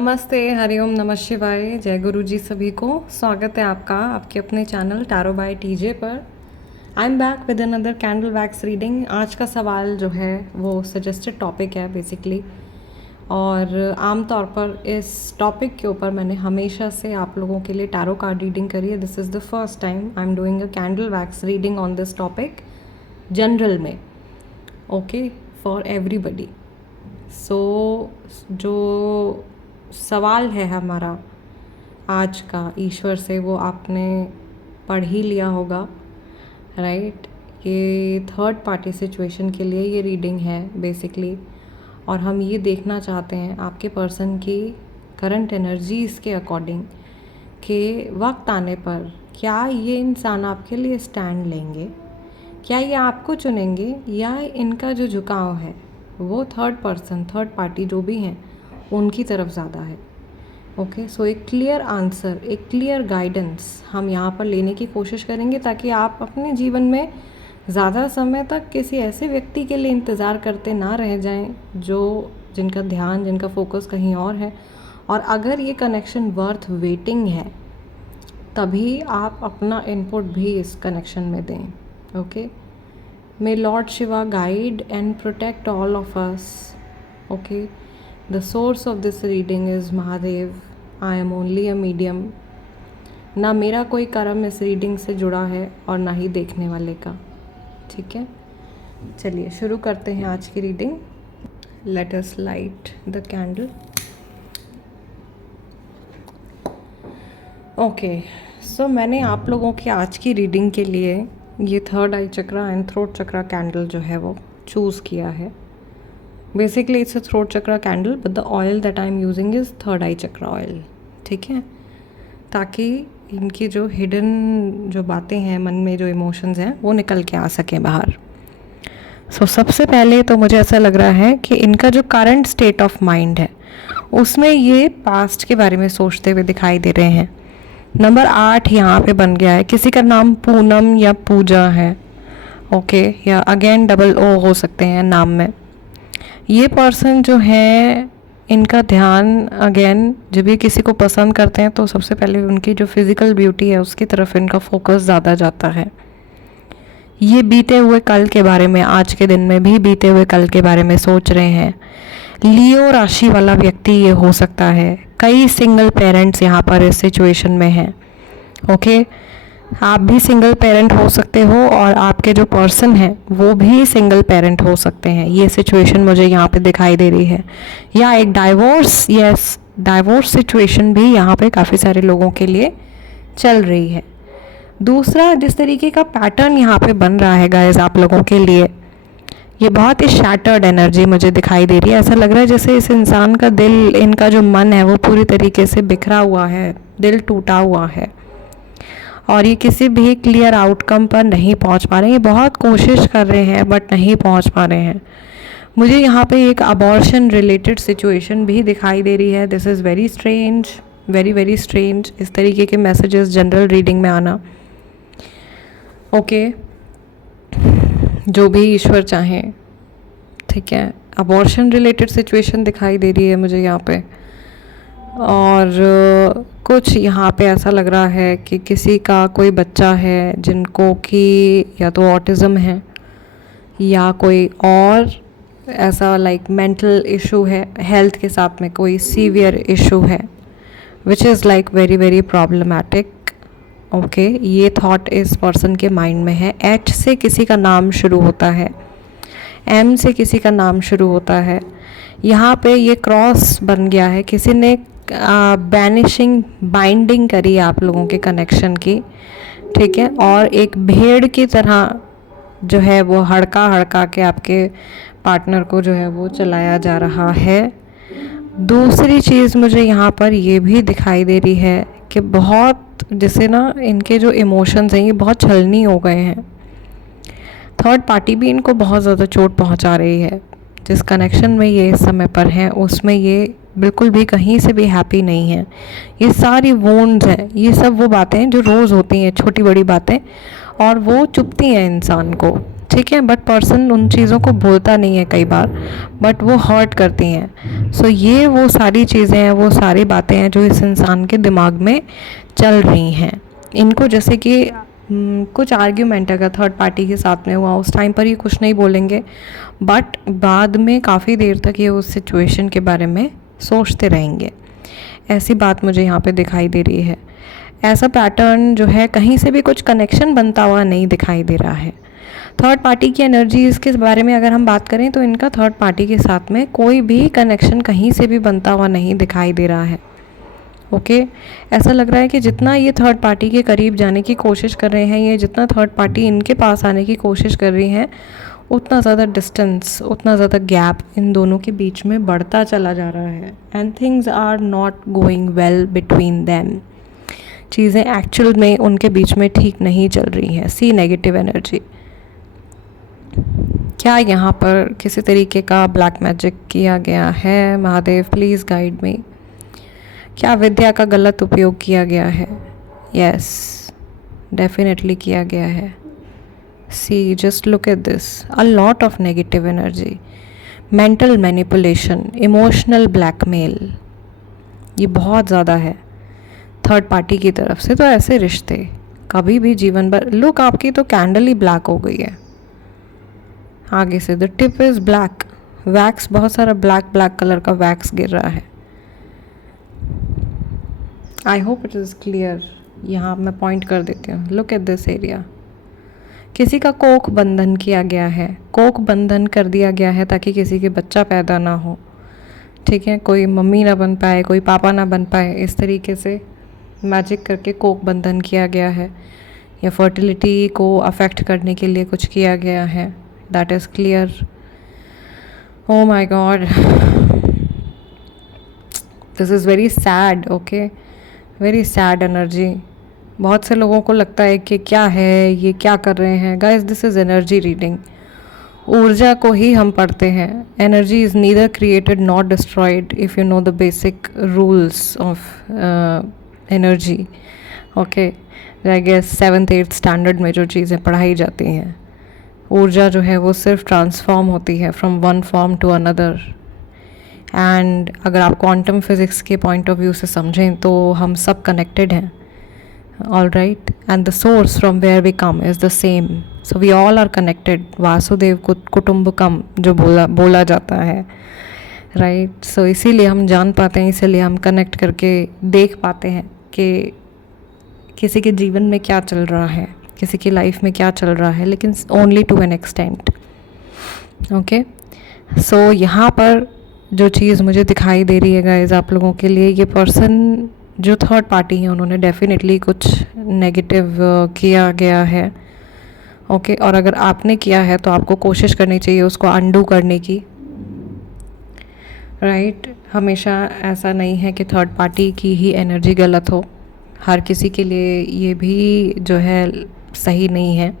नमस्ते, हरिओम, नमः शिवाय, जय गुरु जी सभी को। स्वागत है आपका आपके अपने चैनल टैरो बाय टीजे पर। I am back with another candle wax reading. आज का सवाल जो है वो सजेस्टेड टॉपिक है बेसिकली, और आम तौर पर इस टॉपिक के ऊपर मैंने हमेशा से आप लोगों के लिए टैरो कार्ड रीडिंग करी है। This is the first time I am doing a candle wax reading on this topic general में, ओके, फॉर एवरीबडी। सो जो सवाल है हमारा आज का ईश्वर से, वो आपने पढ़ ही लिया होगा, राइट। ये थर्ड पार्टी सिचुएशन के लिए ये रीडिंग है बेसिकली, और हम ये देखना चाहते हैं आपके पर्सन की करंट एनर्जीज़ के अकॉर्डिंग कि वक्त आने पर क्या ये इंसान आपके लिए स्टैंड लेंगे, क्या ये आपको चुनेंगे, या इनका जो झुकाव है वो थर्ड पर्सन, थर्ड पार्टी जो भी हैं उनकी तरफ ज़्यादा है। ओके, सो एक क्लियर आंसर, एक क्लियर गाइडेंस हम यहाँ पर लेने की कोशिश करेंगे, ताकि आप अपने जीवन में ज़्यादा समय तक किसी ऐसे व्यक्ति के लिए इंतज़ार करते ना रह जाएं जिनका ध्यान, जिनका फोकस कहीं और है। और अगर ये कनेक्शन वर्थ वेटिंग है तभी आप अपना इनपुट भी इस कनेक्शन में दें। Okay, my lord Shiva guide and protect all of us. Okay, the source of this reading is Mahadev. I am only a medium। ना मेरा कोई कर्म इस रीडिंग से जुड़ा है और ना ही देखने वाले का, ठीक है। चलिए शुरू करते हैं आज की reading. Let us light the candle। Okay, so मैंने आप लोगों की आज की रीडिंग के लिए ये third I chakra and throat chakra candle जो है वो चूज़ किया है। Basically it's a throat chakra candle, but the oil that I am using is third I chakra oil, ठीक है, ताकि इनकी जो हिडन जो बातें हैं, मन में जो इमोशंस हैं वो निकल के आ सकें बाहर। सो सबसे पहले तो मुझे ऐसा लग रहा है कि इनका जो करंट स्टेट ऑफ माइंड है उसमें ये पास्ट के बारे में सोचते हुए दिखाई दे रहे हैं। नंबर 8 यहाँ पे बन गया है, किसी का नाम पूनम या पूजा है, ओके, या अगेन डबल ओ हो सकते हैं नाम में। ये पर्सन जो है, इनका ध्यान अगेन जब ये किसी को पसंद करते हैं तो सबसे पहले उनकी जो फिज़िकल ब्यूटी है उसकी तरफ इनका फोकस ज़्यादा जाता है। ये बीते हुए कल के बारे में, आज के दिन में भी बीते हुए कल के बारे में सोच रहे हैं। लियो राशि वाला व्यक्ति ये हो सकता है। कई सिंगल पेरेंट्स यहाँ पर इस सिचुएशन में हैं, ओके। आप भी सिंगल पेरेंट हो सकते हो और आपके जो पर्सन है वो भी सिंगल पेरेंट हो सकते हैं। ये सिचुएशन मुझे यहाँ पे दिखाई दे रही है, या एक डाइवोर्स, यस, डाइवोर्स सिचुएशन भी यहाँ पे काफ़ी सारे लोगों के लिए चल रही है। दूसरा, जिस तरीके का पैटर्न यहाँ पे बन रहा है गाइस आप लोगों के लिए, ये बहुत ही शैटर्ड एनर्जी मुझे दिखाई दे रही है। ऐसा लग रहा है जैसे इस इंसान का दिल, इनका जो मन है वो पूरी तरीके से बिखरा हुआ है, दिल टूटा हुआ है, और ये किसी भी क्लियर आउटकम पर नहीं पहुंच पा रहे हैं। ये बहुत कोशिश कर रहे हैं बट नहीं पहुंच पा रहे हैं। मुझे यहाँ पे एक अबॉर्शन रिलेटेड सिचुएशन भी दिखाई दे रही है। This is very strange, very very strange, इस तरीके के मैसेजेस जनरल रीडिंग में आना, ओके, जो भी ईश्वर चाहें, ठीक है। अबॉर्शन रिलेटेड सिचुएशन दिखाई दे रही है मुझे यहाँ पे, और कुछ यहाँ पे ऐसा लग रहा है कि किसी का कोई बच्चा है जिनको कि या तो ऑटिज़म है या कोई और ऐसा लाइक मेंटल इशू है, हेल्थ के साथ में कोई सीवियर इशू है, which is like very very problematic, okay. ये थॉट इस पर्सन के माइंड में है। एच से किसी का नाम शुरू होता है, एम से किसी का नाम शुरू होता है। यहाँ पे ये क्रॉस बन गया है, किसी ने बैनिशिंग बाइंडिंग करी आप लोगों के कनेक्शन की, ठीक है, और एक भेड़ की तरह जो है वो हड़का हड़का के आपके पार्टनर को जो है वो चलाया जा रहा है। दूसरी चीज़ मुझे यहाँ पर ये भी दिखाई दे रही है कि बहुत, जैसे ना इनके जो इमोशंस हैं ये बहुत छलनी हो गए हैं। थर्ड पार्टी भी इनको बहुत ज़्यादा चोट पहुँचा रही है। जिस कनेक्शन में ये इस समय पर हैं उसमें ये बिल्कुल भी कहीं से भी हैप्पी नहीं है। ये सारी वोन्स हैं, ये सब वो बातें हैं जो रोज़ होती हैं, छोटी बड़ी बातें, और वो चुभती हैं इंसान को, ठीक है, बट पर्सन उन चीज़ों को भूलता नहीं है कई बार, बट वो हर्ट करती हैं। सो ये वो सारी चीज़ें हैं, वो सारी बातें हैं जो इस इंसान के दिमाग में चल रही हैं। इनको जैसे कि कुछ आर्ग्यूमेंट अगर थर्ड पार्टी के साथ में हुआ, उस टाइम पर ये कुछ नहीं बोलेंगे, बट बाद में काफ़ी देर तक ये उस सिचुएशन के बारे में सोचते रहेंगे। ऐसी बात मुझे यहाँ पे दिखाई दे रही है। ऐसा पैटर्न जो है, कहीं से भी कुछ कनेक्शन बनता हुआ नहीं दिखाई दे रहा है। थर्ड पार्टी की एनर्जीज़ के बारे में अगर हम बात करें तो इनका थर्ड पार्टी के साथ में कोई भी कनेक्शन कहीं से भी बनता हुआ नहीं दिखाई दे रहा है। ओके, ऐसा लग रहा है कि जितना ये थर्ड पार्टी के करीब जाने की कोशिश कर रहे हैं, ये जितना थर्ड पार्टी इनके पास आने की कोशिश कर रही हैं, उतना ज़्यादा डिस्टेंस, उतना ज़्यादा गैप इन दोनों के बीच में बढ़ता चला जा रहा है। And things are not going well between them. चीज़ें एक्चुअल में उनके बीच में ठीक नहीं चल रही हैं। See negative energy. क्या यहाँ पर किसी तरीके का ब्लैक मैजिक किया गया है? Mahadev please guide me. क्या विद्या का गलत उपयोग किया गया है? यस, डेफिनेटली किया गया है। See, just look at this, a lot of negative energy, mental manipulation, emotional blackmail, ये बहुत ज़्यादा है थर्ड पार्टी की तरफ से। तो ऐसे रिश्ते कभी भी जीवन भर, लुक आपकी तो कैंडल ही ब्लैक हो गई है आगे से। The tip is black, wax, बहुत सारा ब्लैक ब्लैक कलर का वैक्स गिर रहा है। I hope it is clear. यहाँ मैं पॉइंट कर देती हूँ। Look at this area. किसी का कोख बंधन किया गया है, कोख बंधन कर दिया गया है ताकि किसी के बच्चा पैदा ना हो। ठीक है, कोई मम्मी ना बन पाए, कोई पापा ना बन पाए, इस तरीके से मैजिक करके कोख बंधन किया गया है, या फर्टिलिटी को अफेक्ट करने के लिए कुछ किया गया है। That is clear. Oh my God, this is very sad. Okay, very sad energy. बहुत से लोगों को लगता है कि क्या है ये, क्या कर रहे हैं। Guys, this is energy reading. ऊर्जा को ही हम पढ़ते हैं। Energy is neither created not destroyed if you know the basic rules of energy. Okay, I guess 7th 8th standard में जो चीज़ें पढ़ाई जाती हैं, ऊर्जा जो है वो सिर्फ ट्रांसफॉर्म होती है from one form to another. And अगर आप क्वांटम फिज़िक्स के पॉइंट ऑफ व्यू से समझें तो हम सब कनेक्टेड हैं। All right, and the source from where we come is the same, so we all are connected. वासुदेव कुटुंबकम जो बोला जाता है, राइट। सो इसीलिए हम जान पाते हैं, इसीलिए हम कनेक्ट करके देख पाते हैं कि किसी के जीवन में क्या चल रहा है, किसी की लाइफ में क्या चल रहा है, लेकिन only to an extent. Okay, so यहाँ पर जो चीज़ मुझे दिखाई दे रही है गाइस आप लोगों के लिए, ये पर्सन जो थर्ड पार्टी है उन्होंने डेफिनेटली कुछ नेगेटिव किया गया है। ओके, और अगर आपने किया है तो आपको कोशिश करनी चाहिए उसको अंडू करने की। राइट, हमेशा ऐसा नहीं है कि थर्ड पार्टी की ही एनर्जी गलत हो। हर किसी के लिए ये भी जो है सही नहीं है,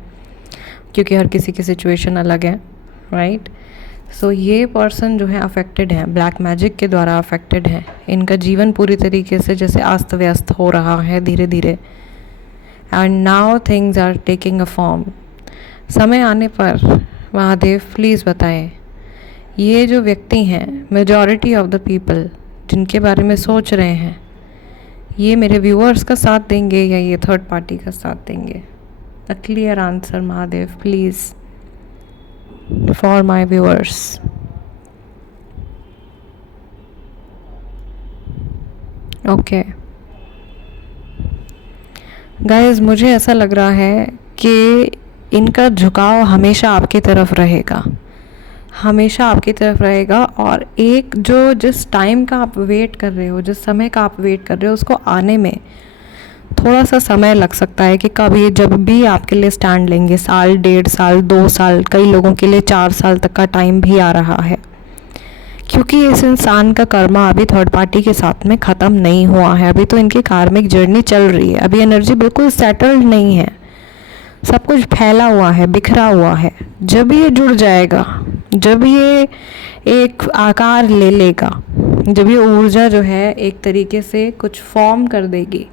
क्योंकि हर किसी की सिचुएशन अलग है। राइट, सो ये पर्सन जो है अफेक्टेड है, ब्लैक मैजिक के द्वारा अफेक्टेड है। इनका जीवन पूरी तरीके से जैसे अस्त व्यस्त हो रहा है धीरे धीरे। And now things are taking a form. समय आने पर महादेव प्लीज़ बताएं, ये जो व्यक्ति हैं, मेजॉरिटी ऑफ द पीपल जिनके बारे में सोच रहे हैं, ये मेरे व्यूअर्स का साथ देंगे या ये थर्ड पार्टी का साथ देंगे? A clear answer Mahadev please for my viewers. Okay guys, मुझे ऐसा लग रहा है कि इनका झुकाव हमेशा आपकी तरफ रहेगा, हमेशा आपकी तरफ रहेगा। और एक जो जिस टाइम का आप वेट कर रहे हो, जिस समय का आप वेट कर रहे हो, उसको आने में थोड़ा सा समय लग सकता है। कि कब ये जब भी आपके लिए स्टैंड लेंगे, साल, 1.5 साल, 2 साल, कई लोगों के लिए 4 साल तक का टाइम भी आ रहा है, क्योंकि इस इंसान का कर्मा अभी थर्ड पार्टी के साथ में ख़त्म नहीं हुआ है। अभी तो इनकी कार्मिक जर्नी चल रही है। अभी एनर्जी बिल्कुल सेटल्ड नहीं है, सब कुछ फैला हुआ है, बिखरा हुआ है। जब ये जुड़ जाएगा, जब ये एक आकार ले लेगा, जब ये ऊर्जा जो है एक तरीके से कुछ फॉर्म कर देगी,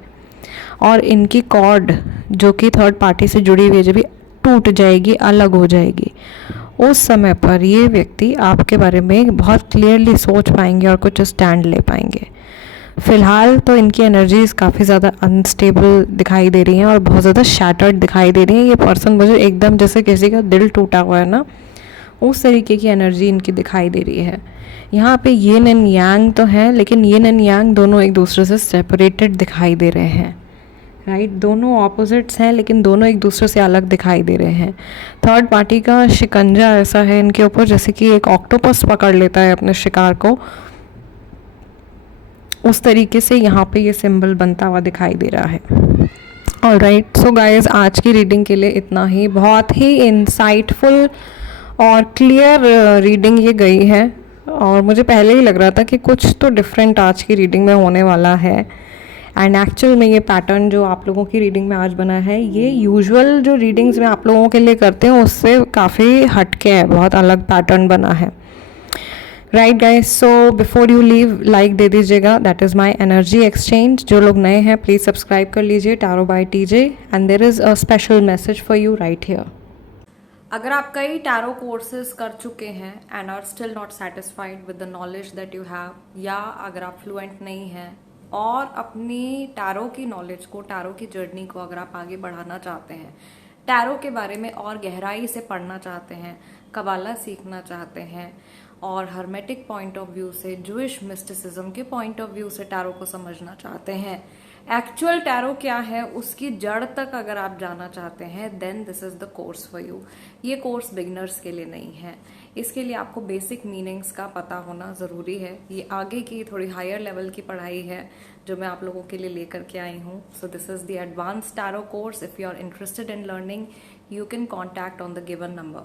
और इनकी कॉर्ड जो कि थर्ड पार्टी से जुड़ी हुई है जब ये टूट जाएगी, अलग हो जाएगी। उस समय पर ये व्यक्ति आपके बारे में बहुत क्लियरली सोच पाएंगे और कुछ स्टैंड ले पाएंगे। फ़िलहाल तो इनकी एनर्जीज़ काफ़ी ज़्यादा अनस्टेबल दिखाई दे रही हैं और बहुत ज़्यादा शैटर्ड दिखाई दे रही हैं। ये पर्सन मुझे एकदम जैसे किसी का दिल टूटा हुआ है ना, उस तरीके की एनर्जी इनकी दिखाई दे रही है। यहाँ पे यिन एंड यांग तो है, लेकिन यिन एंड यांग दोनों एक दूसरे से सेपरेटेड दिखाई दे रहे हैं, राइट। दोनों ऑपोजिट्स हैं लेकिन दोनों एक दूसरे से अलग दिखाई दे रहे हैं। थर्ड पार्टी का शिकंजा ऐसा है इनके ऊपर जैसे कि एक ऑक्टोपस पकड़ लेता है अपने शिकार को, उस तरीके से यहाँ पे ये सिंबल बनता हुआ दिखाई दे रहा है। ऑलराइट, सो गाइस, आज की रीडिंग के लिए इतना ही। बहुत ही इंसाइटफुल और क्लियर रीडिंग ये गई है और मुझे पहले ही लग रहा था कि कुछ तो डिफरेंट आज की रीडिंग में होने वाला है। एंड एक्चुअल में ये पैटर्न जो आप लोगों की रीडिंग में आज बना है, ये यूजुअल जो रीडिंग्स में आप लोगों के लिए करते हैं उससे काफ़ी हटके है, बहुत अलग पैटर्न बना है। Right guys, so before you leave like दे दीजिएगा, that is my energy exchange. जो लोग नए हैं प्लीज़ सब्सक्राइब कर लीजिए tarot by TJ, and there is a special message for you right here. अगर आप कई टैरो कोर्सेज कर चुके हैं and are still not satisfied with the knowledge that you have, या अगर आप फ्लुएंट नहीं हैं और अपनी टैरो की नॉलेज को, टैरो की जर्नी को अगर आप आगे बढ़ाना चाहते हैं, टैरो के बारे में और गहराई से पढ़ना चाहते हैं, कबाला सीखना चाहते हैं और हर्मेटिक पॉइंट ऑफ व्यू से, जूइश मिस्टिसिज्म के पॉइंट ऑफ व्यू से टैरो को समझना चाहते हैं, एक्चुअल टैरो क्या है उसकी जड़ तक अगर आप जाना चाहते हैं, then this is the course for you. ये कोर्स बिगिनर्स के लिए नहीं है, इसके लिए आपको बेसिक मीनिंग्स का पता होना ज़रूरी है। ये आगे की थोड़ी हायर लेवल की पढ़ाई है जो मैं आप लोगों के लिए लेकर के आई हूँ। So this is the advance tarot course. If you are interested in learning, you can contact on the given number.